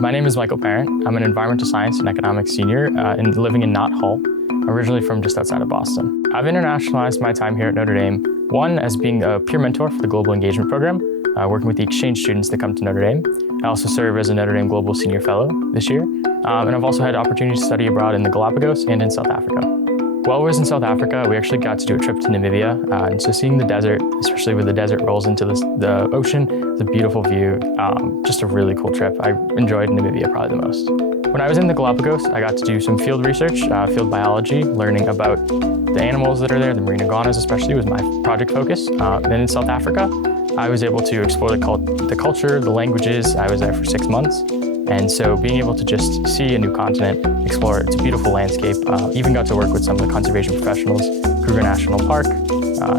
My name is Michael Parent. I'm an environmental science and economics senior and living in Knott Hall, originally from just outside of Boston. I've internationalized my time here at Notre Dame, one, as being a peer mentor for the Global Engagement Program, working with the exchange students that come to Notre Dame. I also serve as a Notre Dame Global Senior Fellow this year, and I've also had opportunities to study abroad in the Galapagos and in South Africa. While I was in South Africa, we actually got to do a trip to Namibia, and so seeing the desert, especially where the desert rolls into the ocean, it's a beautiful view, just a really cool trip. I enjoyed Namibia probably the most. When I was in the Galapagos, I got to do some field research, field biology, learning about the animals that are there, the marine iguanas especially was my project focus. Then in South Africa, I was able to explore the culture, the languages. I was there for 6 months. And so being able to just see a new continent, explore it, it's a beautiful landscape. Even got to work with some of the conservation professionals, Kruger National Park,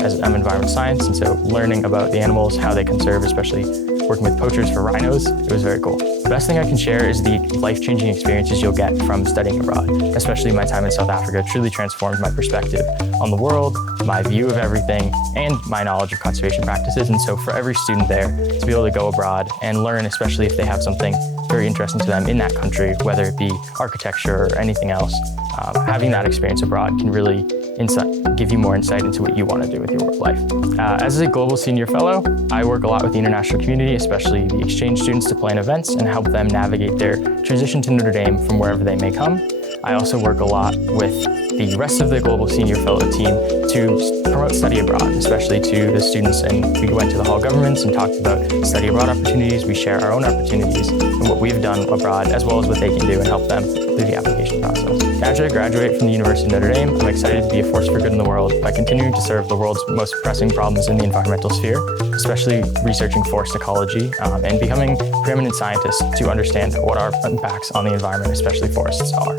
as I'm environmental science. And so learning about the animals, how they conserve, especially working with poachers for rhinos, it was very cool. The best thing I can share is the life-changing experiences you'll get from studying abroad, especially my time in South Africa. It truly transformed my perspective on the world, my view of everything, and my knowledge of conservation practices. And so for every student there to be able to go abroad and learn, especially if they have something very interesting to them in that country, whether it be architecture or anything else, having that experience abroad can really give you more insight into what you want to do with your work life. As a Global Senior Fellow, I work a lot with the international community, especially the exchange students, to plan events and help them navigate their transition to Notre Dame from wherever they may come. I also work a lot with the rest of the Global Senior Fellow team to promote study abroad, especially to the students. And we went to the Hall Governments and talked about study abroad opportunities. We share our own opportunities and what we've done abroad, as well as what they can do and help them through the application process. After I graduate from the University of Notre Dame, I'm excited to be a force for good in the world by continuing to serve the world's most pressing problems in the environmental sphere, especially researching forest ecology and becoming preeminent scientists to understand what our impacts on the environment, especially forests, are.